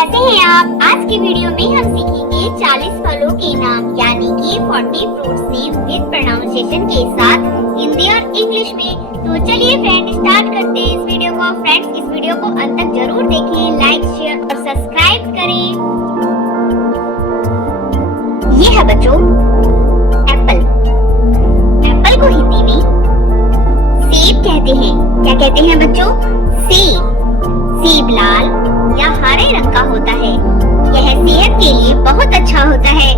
कैसे हैं आप? आज की वीडियो में हम सीखेंगे 40 फलों के नाम यानी कि 40 फ्रूट्स नेम विद प्रोनाउंसिएशन के साथ हिंदी और इंग्लिश में। तो चलिए फ्रेंड स्टार्ट करते हैं इस वीडियो को। फ्रेंड्स इस वीडियो को अंत तक जरूर देखें, लाइक शेयर और सब्सक्राइब करें। ये है बच्चों एप्पल। एप्पल को हिंदी में सेब कहते हैं। क्या कहते हैं बच्चों? सेब। सेब लाल या हरे रंग का होता है। यह सेहत के लिए बहुत अच्छा होता है।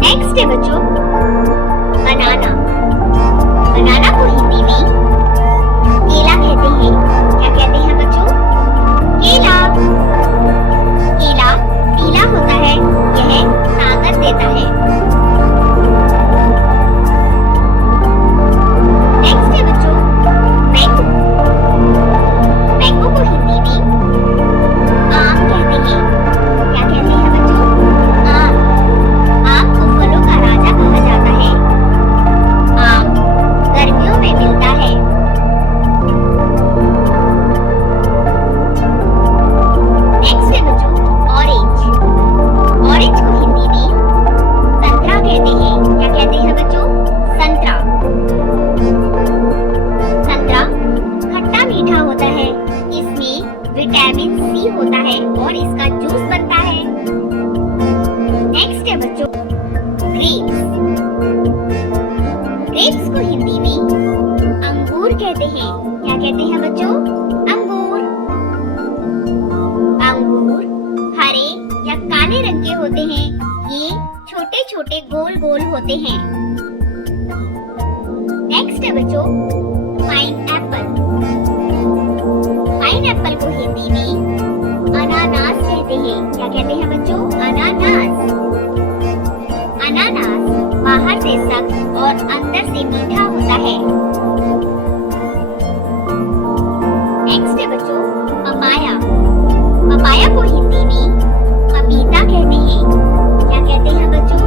नेक्स्ट है बच्चों बनाना। बनाना को हिंदी में केला कहते हैं। क्या कहते हैं बच्चों? केला। केला पीला होता है। यह ताकत देता है। विटामिन सी होता है और इसका जूस बनता है। नेक्स्ट है बच्चों ग्रेप्स। ग्रेप्स को हिंदी में अंगूर कहते हैं। क्या कहते हैं बच्चों? अंगूर। अंगूर हरे या काले रंग के होते हैं। ये छोटे छोटे गोल गोल होते हैं। नेक्स्ट है बच्चों पाइनएप्पल। पाइनएप्पल को हिंदी में अनानास कहते हैं। क्या कहते हैं बच्चों? अनानास। अनानास बाहर से सख्त और अंदर से मीठा होता है। नेक्स्ट है बच्चों पपाया। पपाया को हिंदी में पपीता कहते हैं। क्या कहते हैं बच्चों?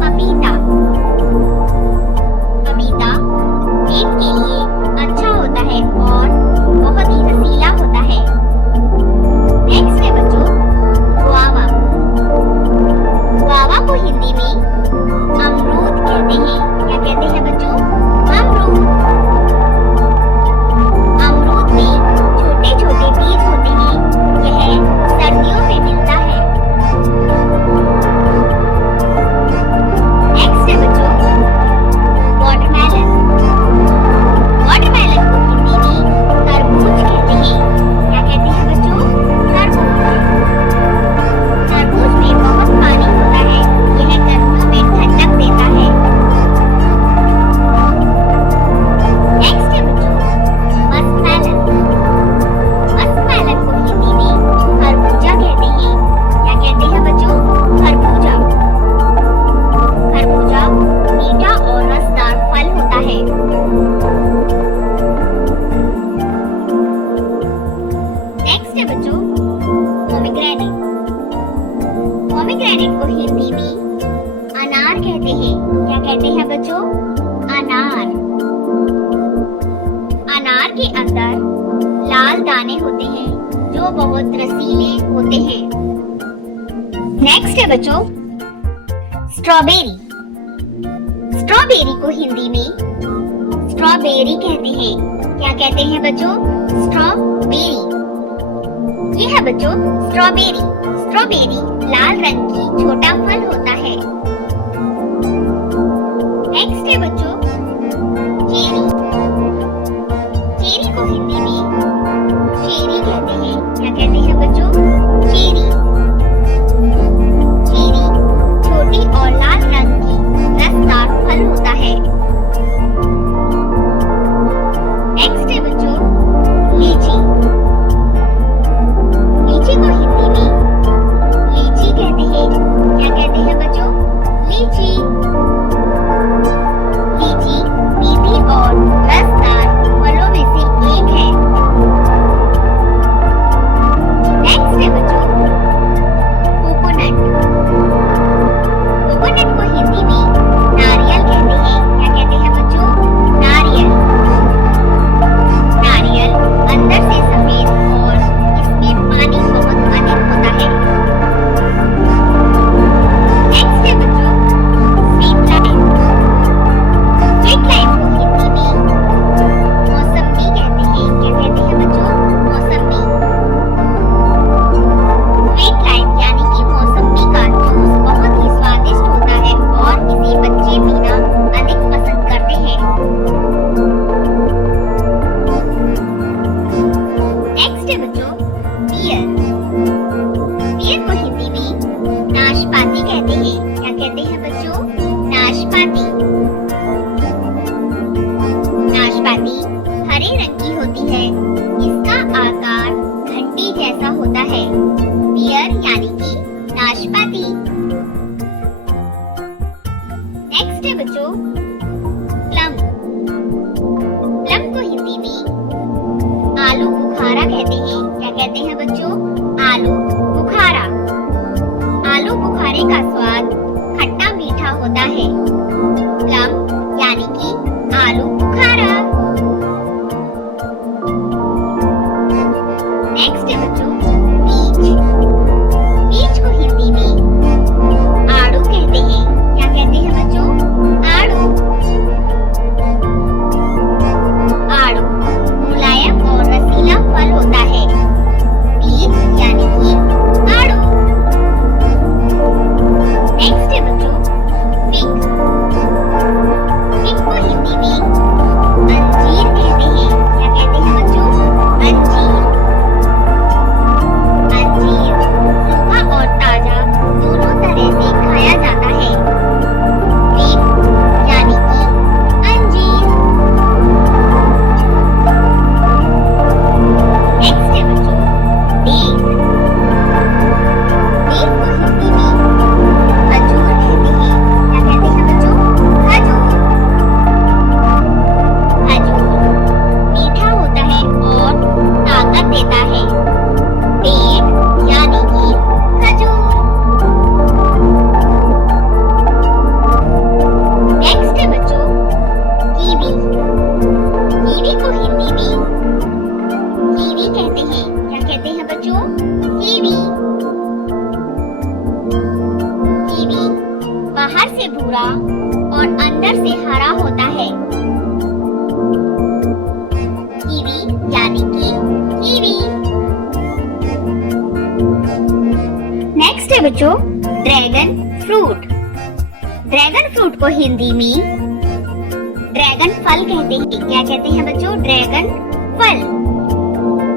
पपीता। पपीता पेट के लिए अच्छा होता है और बहुत ही रसीला होता है। नेक्स्ट है बच्चों गुआवा। गुआवा को हिंदी में अमरूद कहते हैं। क्या कहते हैं बच्चों? अमरूद। अमरूद में छोटे छोटे बीज होते हैं। यह सर्दियों में मिलता है। नेक्स्ट है बच्चों वाटरमेलन। वाटरमेलन को हिंदी में तरबूज कहते हैं। क्या कहते हैं बच्चों? तरबूज। तरबूज में बहुत पानी होता है। यह गर्मियों में ठंडक देता है। नेक्स्ट है बच्चों मस्कमेलन। मस्कमेलन को हिंदी में खरबूजा कहते हैं। क्या कहते हैं बच्चों? खरबूजा। खरबूजा मीठा और रसदार फल होता है। नेक्स्ट है बच्चों पोमीग्रेनेट। पोमीग्रेनेट को हिंदी में अनार कहते हैं। क्या कहते हैं बच्चों? अनार। अनार के अंदर लाल दाने होते हैं जो बहुत रसीले होते हैं। नेक्स्ट है बच्चों स्ट्रॉबेरी। स्ट्रॉबेरी को हिंदी में स्ट्रॉबेरी कहते हैं। क्या कहते हैं बच्चों? स्ट्रॉबेरी। ये है बच्चों स्ट्रॉबेरी। स्ट्रॉबेरी लाल रंग की छोटा फल होता है। नेक्स्ट है बच्चों चेरी। चेरी को हिंदी में चेरी कहते हैं। क्या कहते हैं बच्चों? चेरी। चेरी छोटी और लाल रंग की रसदार फल होता है। नेक्स्ट है बच्चों लीची। लीची को हिंदी में लीची कहते हैं। क्या कहते हैं बच्चों? बच्चों, नाशपाती। नाशपाती हरे रंग की होती है। इसका आकार घंटी जैसा होता है। पियर यानी कि नाशपाती। नेक्स्ट है बच्चों, प्लम। प्लम को हिंदी में आलू बुखारा कहते हैं। क्या कहते हैं बच्चों? आलू बुखारा। आलू बुखारे का स्वाद खट्टा मीठा होता है। प्लम यानी कि आलू बुखारा। नेक्स्ट है बच्चों, पीच। पीच को हिंदी में आड़ू कहते हैं। क्या कहते हैं बच्चों? आड़ू। आड़ू मुलायम और रसीला फल होता है। पीच यानी कि आड़ू। नेक्स्ट है बच्चों, फिग। फिग को हिंदी में अंजीर कहते हैं। क्या कहते हैं बच्चों? अंजीर। अंजीर सूखा और ताजा दोनों तरह से खाया जाता है। फिग यानी कि अंजीर। नेक्स्ट है बच्चों, डेट। डेट को हिंदी में खजूर कहते हैं। क्या कहते हैं बच्चों? खजूर। खजूर मीठा होता है और ताकत देता है। डेट यानी कि खजूर। नेक्स्ट है बच्चों, कीवी। कीवी को हिंदी में कीवी कहते हैं। क्या कहते हैं बच्चों? कीवी। कीवी बाहर से भूरा और अंदर से हरा होता है। कीवी यानी कि कीवी। नेक्स्ट है बच्चों, ड्रैगन फ्रूट। ड्रैगन फ्रूट को हिंदी में ड्रैगन फल कहते हैं। क्या कहते हैं बच्चों? ड्रैगन फल।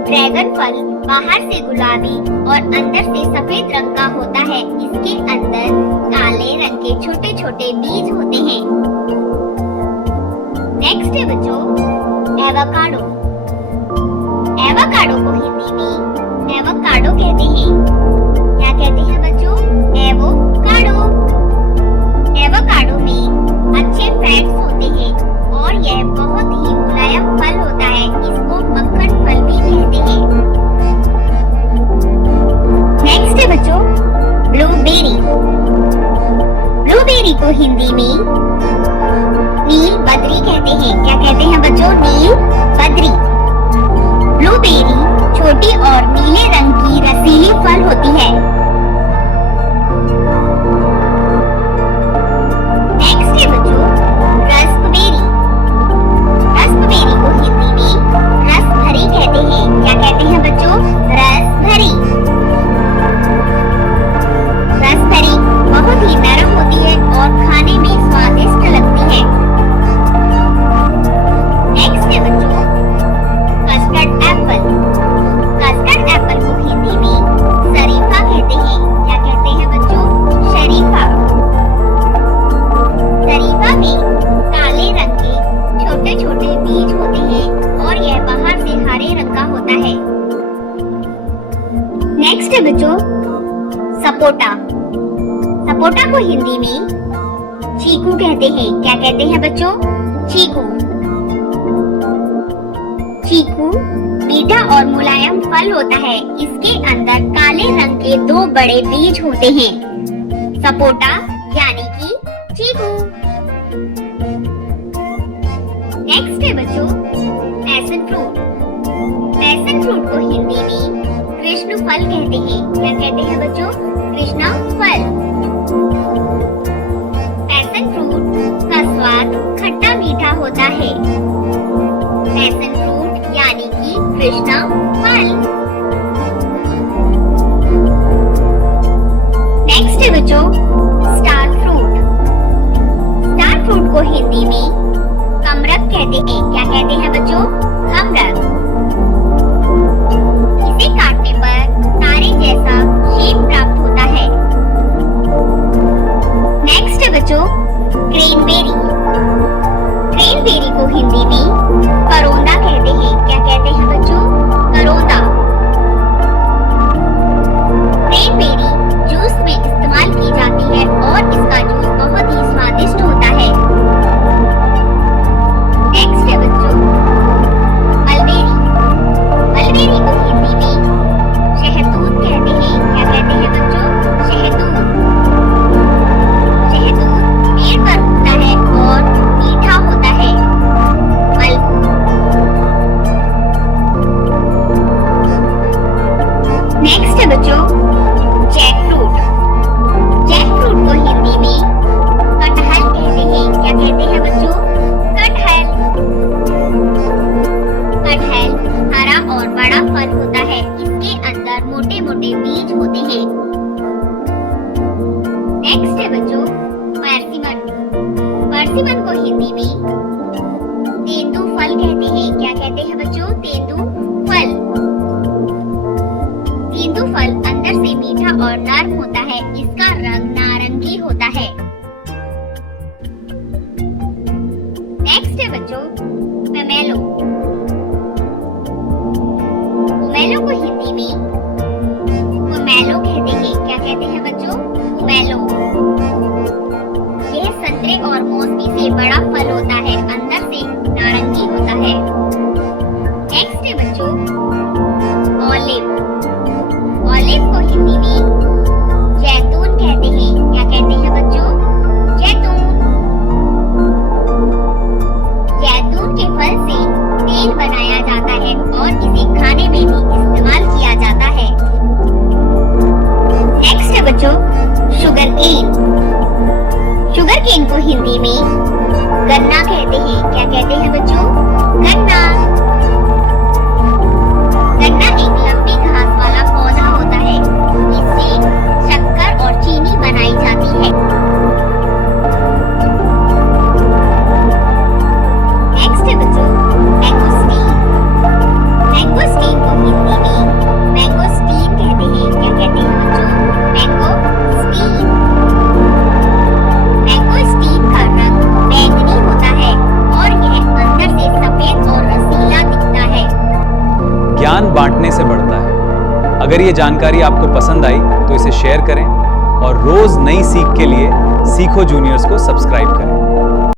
ड्रैगन फल बाहर से गुलाबी और अंदर से सफेद रंग का होता है। इसके अंदर काले रंग के छोटे छोटे बीज होते हैं। नेक्स्ट है बच्चों, एवोकाडो। एवोकाडो को हिंदी में एवोकाडो कहते हैं। क्या कहते हैं बच्चों? एवोकाडो। एवोकाडो में अच्छे फैट्स होते हैं और यह बहुत ही मुलायम फल होता है। इसको मक्खन फल भी कहते हैं। नेक्स्ट है बच्चों, ब्लूबेरी। ब्लूबेरी को हिंदी में नील बद्री कहते हैं। क्या कहते हैं बच्चों? नील बद्री। ब्लूबेरी छोटी और नीले रंग की रसीली फल होती है। नेक्स्ट है बच्चों, रस्पबेरी। रस्पबेरी को हिंदी में रसभरी कहते हैं। क्या कहते हैं बच्चों? रसभरी। रसभरी बहुत ही नरम होती है और खाने में स्वादिष्ट लगती है। नेक्स्ट है बच्चों, कस्टर्ड एप्पल। कस्टर्ड एप्पल को हिंदी में शरीफा कहते हैं। क्या कहते हैं बच्चों? शरीफा। शरीफा में काले रंग के छोटे छोटे बीज होते हैं और यह बाहर से हरे रंग का होता है। नेक्स्ट है बच्चों, सपोटा। सपोटा को हिंदी में चीकू कहते हैं। क्या कहते हैं बच्चों? चीकू। चीकू मीठा और मुलायम फल होता है। इसके अंदर काले रंग के दो बड़े बीज होते हैं। सपोटा यानी कि चीकू। नेक्स्ट है बच्चों, पैशन फ्रूट। पैशन फ्रूट को हिंदी में कृष्ण फल कहते हैं। क्या कहते हैं बच्चों? कृष्ण फल। पैशन फ्रूट का स्वाद खट्टा मीठा होता है। पैशन फ्रूट यानी कि कृष्ण फल। नेक्स्ट है बच्चों, स्टार फ्रूट। स्टार फ्रूट को हिंदी में कमरक कहते हैं। क्या कहते हैं बच्चों? कमरक। इसे काटने पर तारे जैसा शेप प्राप्त होता है। नेक्स्ट है बच्चों, क्रेनबेरी। क्रेनबेरी को हिंदी में करौंदा कहते हैं। क्या कहते हैं बच्चों? करौंदा। क्रेनबेरी जूस में इस्तेमाल की जाती है और इसका जूस बहुत ही स्वादिष्ट होता है। नेक्स्ट है बच्चों मलबेरी। मलबेरी को हिंदी में शहतूत कहते हैं। क्या कहते हैं बच्चों? शहतूत। शहतूत पेड़ पर उगता है और मीठा होता है। नेक्स्ट है बच्चों जैकफ्रूट। जैकफ्रूट को हिंदी में कटहल कहते हैं। क्या कहते हैं बच्चों? कटहल। कटहल हरा और बड़ा फल होता है। इसके अंदर मोटे मोटे बीज होते हैं। नेक्स्ट है बच्चों परसिमन। परसिमन को हिंदी में तेंदू फल कहते हैं। क्या कहते हैं बच्चों? तेंदू फल। तेंदू फल अंदर से मीठा और नर्म होता है। इसका रंग नारंगी होता है। नेक्स्ट है बच्चों पोमेलो। पोमेलो को हिंदी में पोमेलो कहते हैं। क्या कहते हैं बच्चों? पोमेलो। यह संतरे और मौसमी से बड़ा फल होता है। अंदर से नारंगी होता है। नेक्स्ट है बच्चों ऑलिव। ऑलिव को हिंदी में जैतून कहते हैं। क्या कहते हैं बच्चों? जैतून। जैतून के फल से तेल बनाया जाता है और इसे खाने में भी इस्तेमाल किया जाता है। नेक्स्ट है बच्चों शुगर केन। शुगर केन को हिंदी में गन्ना कहते हैं। क्या कहते हैं बच्चों? गन्ना। गन्ना एक लंबी घास वाला पौधा होता है। इससे शक्कर और चीनी बनाई जाती है। नेक्स्ट है बच्चों मैंगोस्टीन। मैंगोस्टीन को हिंदी में मैंगोस्टीन कहते हैं। क्या कहते हैं बच्चों? मैंगोस्टीन। मैंगोस्टीन का रंग बैंगनी होता है और यह अंदर से सफेद और रसीला दिखता है। ज्ञान बांटने से बढ़ता है। अगर ये जानकारी आपको पसंद आई तो इसे शेयर करें और रोज नई सीख के लिए सीखो जूनियर्स को सब्सक्राइब करें।